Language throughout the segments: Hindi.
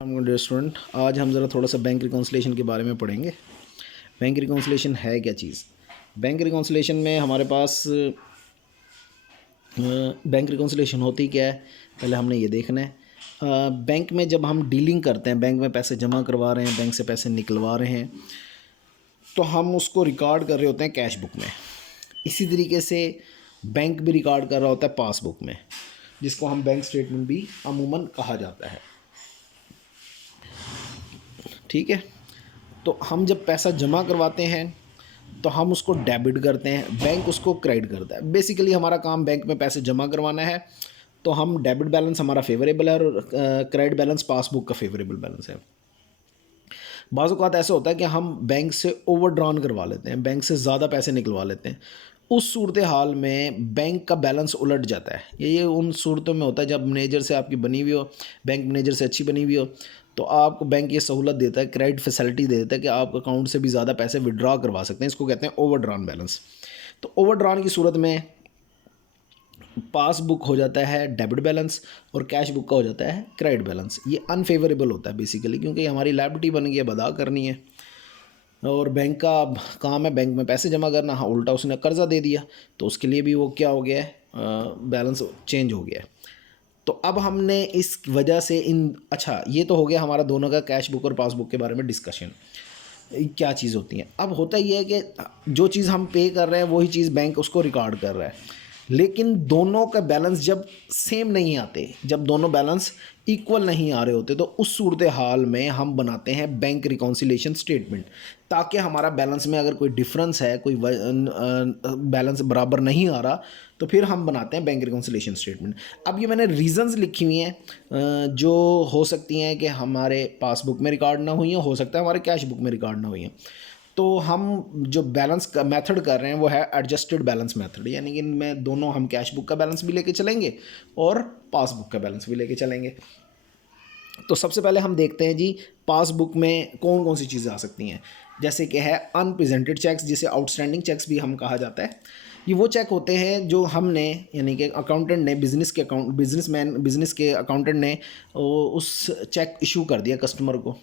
डियर स्टूडेंट, आज हम ज़रा थोड़ा सा बैंक रिकॉन्सिलेशन के बारे में पढ़ेंगे। बैंक रिकॉन्सिलेशन है क्या चीज़? बैंक रिकॉन्सिलेशन में हमारे पास बैंक रिकॉन्सिलेशन होती क्या है, पहले हमने ये देखना है। बैंक में जब हम डीलिंग करते हैं, बैंक में पैसे जमा करवा रहे हैं, बैंक से पैसे निकलवा रहे हैं, तो हम उसको रिकॉर्ड कर रहे होते हैं कैश बुक में। इसी तरीके से बैंक भी रिकॉर्ड कर रहा होता है पासबुक में, जिसको हम बैंक स्टेटमेंट भी अमूमन कहा जाता है। ठीक है, तो हम जब पैसा जमा करवाते हैं तो हम उसको डेबिट करते हैं, बैंक उसको क्रेडिट करता है। बेसिकली हमारा काम बैंक में पैसे जमा करवाना है, तो हम डेबिट बैलेंस हमारा फेवरेबल है और क्रेडिट बैलेंस पासबुक का फेवरेबल बैलेंस है। बाज़ औक़ात ऐसा होता है कि हम बैंक से ओवरड्रॉन करवा लेते हैं, बैंक से ज़्यादा पैसे निकलवा लेते हैं। उस सूरत हाल में बैंक का बैलेंस उलट जाता है। ये उन सूरतों में होता है जब मैनेजर से आपकी बनी हुई हो, बैंक मैनेजर से अच्छी बनी हुई हो, तो आपको बैंक ये सहूलत देता है, क्रेडिट फैसिलिटी दे देता है कि आप अकाउंट से भी ज़्यादा पैसे विड्रॉ करवा सकते हैं। इसको कहते हैं ओवरड्रॉन बैलेंस। तो ओवरड्रॉन की सूरत में पासबुक हो जाता है डेबिट बैलेंस और कैश बुक का हो जाता है क्रेडिट बैलेंस। ये अनफेवरेबल होता है बेसिकली, क्योंकि हमारी लायबिलिटी बन गई है, अदा करनी है, और बैंक का काम है बैंक में पैसे जमा करना। हाँ, उल्टा उसने कर्जा दे दिया तो उसके लिए भी वो क्या हो गया है, बैलेंस चेंज हो गया है। तो अब हमने इस वजह से अच्छा, ये तो हो गया हमारा दोनों का कैश बुक और पासबुक के बारे में डिस्कशन, क्या चीज़ होती है। अब होता ये है कि जो चीज़ हम पे कर रहे हैं वही चीज़ बैंक उसको रिकॉर्ड कर रहा है, लेकिन दोनों का बैलेंस जब सेम नहीं आते, जब दोनों बैलेंस इक्वल नहीं आ रहे होते, तो उस सूरत हाल में हम बनाते हैं बैंक रिकॉन्सिलेशन स्टेटमेंट, ताकि हमारा बैलेंस में अगर कोई डिफरेंस है, कोई बैलेंस बराबर नहीं आ रहा, तो फिर हम बनाते हैं बैंक रिकॉन्सिलेशन स्टेटमेंट। अब ये मैंने रीजंस लिखी हुई हैं जो हो सकती हैं कि हमारे पासबुक में रिकॉर्ड ना हुई हैं, हो सकता है हमारे कैश बुक में रिकॉर्ड ना हुई हैं। तो हम जो बैलेंस का मेथड कर रहे हैं वो है एडजस्टेड बैलेंस मेथड, यानी कि इनमें दोनों हम कैश बुक का बैलेंस भी लेके चलेंगे और पासबुक का बैलेंस भी लेके चलेंगे। तो सबसे पहले हम देखते हैं जी, पासबुक में कौन कौन सी चीज़ें आ सकती हैं। जैसे कि है अनप्रेजेंटेड चेक्स, जिसे आउटस्टैंडिंग चेक्स भी हम कहा जाता है। ये वो चेक होते हैं जो हमने, यानी कि अकाउंटेंट ने, बिजनेस के अकाउंटेंट ने उस चेक इशू कर दिया कस्टमर को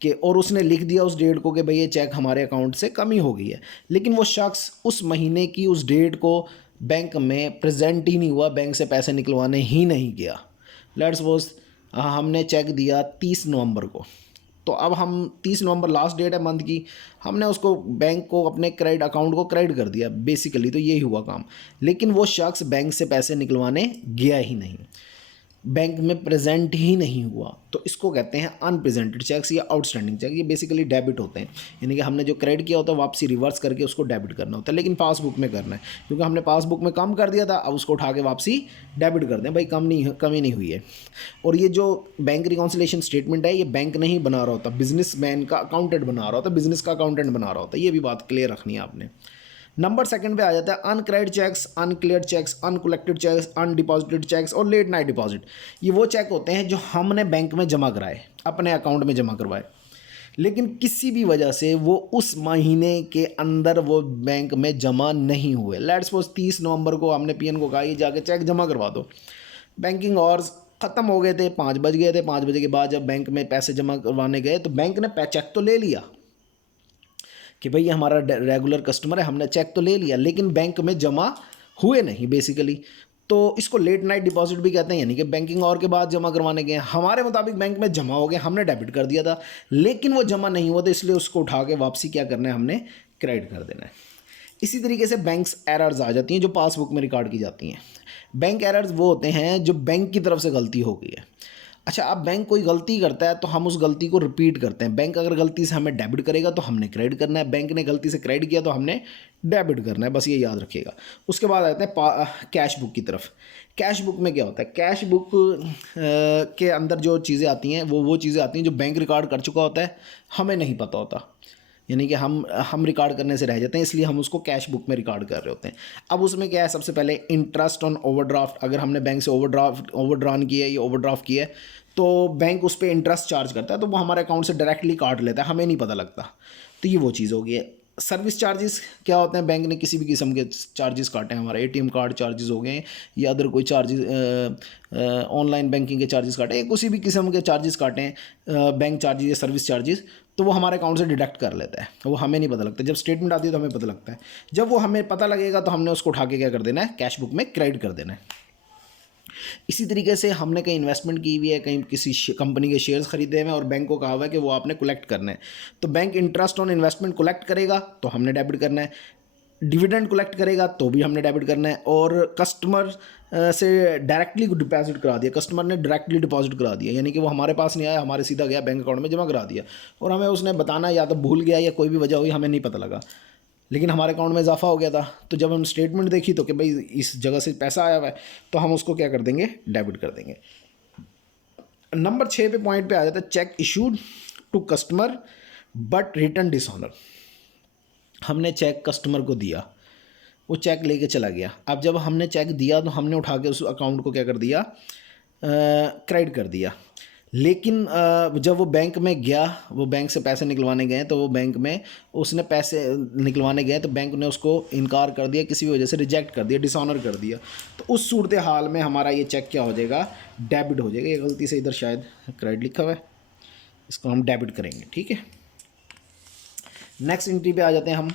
कि, और उसने लिख दिया उस डेट को कि भाई ये चेक हमारे अकाउंट से कमी हो गई है, लेकिन वो शख्स उस महीने की उस डेट को बैंक में प्रेजेंट ही नहीं हुआ, बैंक से पैसे निकलवाने ही नहीं गया। लेट्स सपोज हमने चेक दिया 30 नवंबर को, तो अब हम 30 नवंबर लास्ट डेट है मंथ की, हमने उसको बैंक को, अपने क्रेडिट अकाउंट को क्रेडिट कर दिया। बेसिकली तो यही हुआ काम, लेकिन वो शख्स बैंक से पैसे निकलवाने गया ही नहीं, बैंक में प्रेजेंट ही नहीं हुआ। तो इसको कहते हैं अनप्रेजेंटेड चेक्स या आउटस्टैंडिंग चेक। ये बेसिकली डेबिट होते हैं, यानी कि हमने जो क्रेडिट किया होता है वापसी रिवर्स करके उसको डेबिट करना होता है, लेकिन पासबुक में करना है, क्योंकि हमने पासबुक में कम कर दिया था, अब उसको उठा के वापसी डेबिट कर दें, भाई कमी नहीं हुई है। और ये जो बैंक रिकॉन्सिलेशन स्टेटमेंट है, ये बैंक नहीं बना रहा होता, बिजनेसमैन का अकाउंटेंट बना रहा होता, बिजनेस का अकाउंटेंट बना रहा होता है। ये भी बात क्लियर रखनी है आपने। नंबर सेकंड पे आ जाता है uncredit cheques, uncleared cheques, uncollected cheques, undeposited cheques और लेट नाइट डिपॉजिट। ये वो चेक होते हैं जो हमने बैंक में जमा कराए, अपने अकाउंट में जमा करवाए, लेकिन किसी भी वजह से वो उस महीने के अंदर वो बैंक में जमा नहीं हुए। लेट्स सपोज 30 नवंबर को हमने पीएन को कहा ये जाके चेक जमा करवा दो, बैंकिंग आवर्स ख़त्म हो गए थे, 5 बज गए थे, 5 बजे के बाद जब बैंक में पैसे जमा करवाने गए तो बैंक ने चेक तो ले लिया कि भाई ये हमारा रेगुलर कस्टमर है, हमने चेक तो ले लिया, लेकिन बैंक में जमा हुए नहीं बेसिकली। तो इसको लेट नाइट डिपॉजिट भी कहते हैं, यानी कि बैंकिंग आवर के बाद जमा करवाने गए, हमारे मुताबिक बैंक में जमा हो गया, हमने डेबिट कर दिया था, लेकिन वो जमा नहीं हुआ, तो इसलिए उसको उठा के वापसी क्या करना है, हमने क्रेडिट कर देना है। इसी तरीके से बैंक्स एरर्स आ जाती हैं जो पासबुक में रिकॉर्ड की जाती हैं। बैंक एरर्स वो होते हैं जो बैंक की तरफ से गलती हो गई है। अच्छा, अब बैंक कोई गलती करता है तो हम उस गलती को रिपीट करते हैं। बैंक अगर गलती से हमें डेबिट करेगा तो हमने क्रेडिट करना है, बैंक ने गलती से क्रेडिट किया तो हमने डेबिट करना है, बस ये याद रखिएगा। उसके बाद आते हैं कैश बुक की तरफ। कैश बुक में क्या होता है, कैश बुक के अंदर जो चीज़ें आती हैं वो चीज़ें आती हैं जो बैंक रिकॉर्ड कर चुका होता है, हमें नहीं पता होता, यानी कि हम रिकॉर्ड करने से रह जाते हैं, इसलिए हम उसको कैश बुक में रिकॉर्ड कर रहे होते हैं। अब उसमें क्या है, सबसे पहले इंटरेस्ट ऑन ओवरड्राफ्ट। अगर हमने बैंक से ओवरड्रॉन किया है या ओवरड्राफ्ट किया है तो बैंक उस पर इंटरेस्ट चार्ज करता है, तो वो हमारे अकाउंट से डायरेक्टली काट लेता है, हमें नहीं पता लगता। तो ये वो चीज़ होगी है। सर्विस चार्जेस क्या होते हैं, बैंक ने किसी भी किस्म के चार्जेस काटे हैं, हमारे एटीएम कार्ड चार्जेस हो गए या अदर कोई चार्जेस, ऑनलाइन बैंकिंग के चार्जेस काटे या किसी भी किस्म के चार्जेस काटे हैं, बैंक चार्जेस या सर्विस चार्जेस, तो वो हमारे अकाउंट से डिडक्ट कर लेता है, वो हमें नहीं पता लगता। जब स्टेटमेंट आती है तो हमें पता लगता है, जब वो हमें पता लगेगा तो हमने उसको उठा के क्या कर देना है, कैश बुक में क्रेडिट कर देना है। इसी तरीके से हमने कहीं इन्वेस्टमेंट की हुई है, कहीं किसी कंपनी के शेयर्स खरीदे हुए हैं और बैंक को कहा हुआ है कि वो आपने कलेक्ट करना है, तो bank interest on investment collect करेगा तो हमने डेबिट करना है, डिविडेंड कलेक्ट करेगा तो भी हमने डेबिट करना है, और कस्टमर से डायरेक्टली डिपॉजिट करा दिया, कस्टमर ने डायरेक्टली डिपॉजिट करा दिया, यानी कि वो हमारे पास नहीं आया, हमारे सीधा गया बैंक अकाउंट में जमा करा दिया, और हमें उसने बताना या तो भूल गया या कोई भी वजह हुई, हमें नहीं पता लगा, लेकिन हमारे अकाउंट में इजाफा हो गया था। तो जब हम स्टेटमेंट देखी तो कि भाई इस जगह से पैसा आया हुआ है, तो हम उसको क्या कर देंगे, डेबिट कर देंगे। नंबर 6 पे पॉइंट पे आ जाता है cheque issued to customer but return dishonour. हमने चेक कस्टमर को दिया, वो चेक लेके चला गया, अब जब हमने चेक दिया तो हमने उठा के उस अकाउंट को क्या कर दिया, क्रेडिट कर दिया, लेकिन जब वो बैंक में गया, वो बैंक से पैसे निकलवाने गए, तो वो बैंक में उसने पैसे निकलवाने गए तो बैंक ने उसको इनकार कर दिया, किसी भी वजह से रिजेक्ट कर दिया, डिसऑनर कर दिया, तो उस सूरत हाल में हमारा ये चेक क्या हो जाएगा, डेबिट हो जाएगा। ये गलती से इधर शायद क्रेडिट लिखा हुआ है, इसको हम डेबिट करेंगे, ठीक है। नेक्स्ट एंट्री पे आ जाते हैं हम।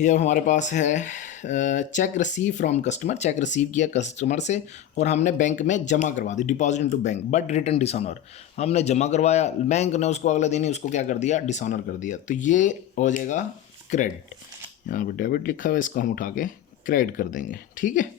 ये हमारे पास है cheque receive from customer, cheque receive किया कस्टमर से और हमने बैंक में जमा करवा दी, deposit into bank but return dishonour, हमने जमा करवाया, बैंक ने उसको अगले दिन ही उसको क्या कर दिया, डिसऑनर कर दिया, तो ये हो जाएगा क्रेडिट। यहाँ पर डेबिट लिखा हुआ है, इसको हम उठा के क्रेडिट कर देंगे, ठीक है।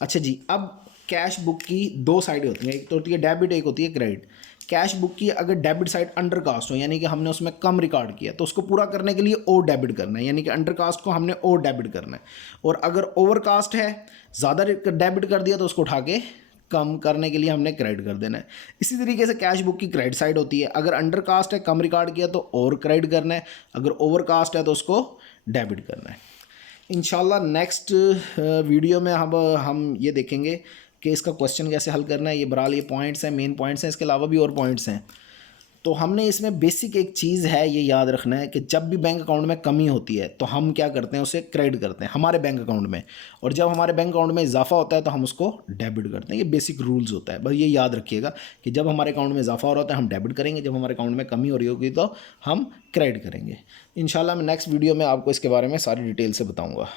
अच्छा जी, अब कैश बुक की दो साइडें होती हैं, एक तो होती है डेबिट, एक होती है क्रेडिट। कैश बुक की अगर डेबिट साइड अंडर कास्ट हो, यानी कि हमने उसमें कम रिकॉर्ड किया, तो उसको पूरा करने के लिए और डेबिट करना है, यानी कि अंडर कास्ट को हमने और डेबिट करना है, और अगर ओवर कास्ट है, ज़्यादा डेबिट कर दिया, तो उसको उठा के कम करने के लिए हमने क्रेडिट कर देना है। इसी तरीके से कैश बुक की क्रेडिट साइड होती है, अगर अंडर कास्ट है, कम रिकॉर्ड किया, तो और क्रेडिट करना है, अगर ओवर कास्ट है तो उसको डेबिट करना है। इंशाल्लाह नेक्स्ट वीडियो में हम ये देखेंगे कि इसका क्वेश्चन कैसे हल करना है। ये बहरहाल ये पॉइंट्स हैं, मेन पॉइंट्स हैं, इसके अलावा भी और पॉइंट्स हैं। तो हमने इसमें बेसिक एक चीज़ है, ये याद रखना है कि जब भी बैंक अकाउंट में कमी होती है तो हम क्या करते हैं, उसे क्रेडिट करते हैं हमारे बैंक अकाउंट में, और जब हमारे बैंक अकाउंट में इजाफा होता है तो हम उसको डेबिट करते हैं। ये बेसिक रूल्स होता है, बस ये याद रखिएगा कि जब हमारे अकाउंट में इजाफा हो रहा होता है हम डेबिट करेंगे, जब हमारे अकाउंट में कमी हो रही होगी तो हम क्रेडिट करेंगे। इंशाल्लाह मैं नेक्स्ट वीडियो में आपको इसके बारे में सारी डिटेल से बताऊँगा।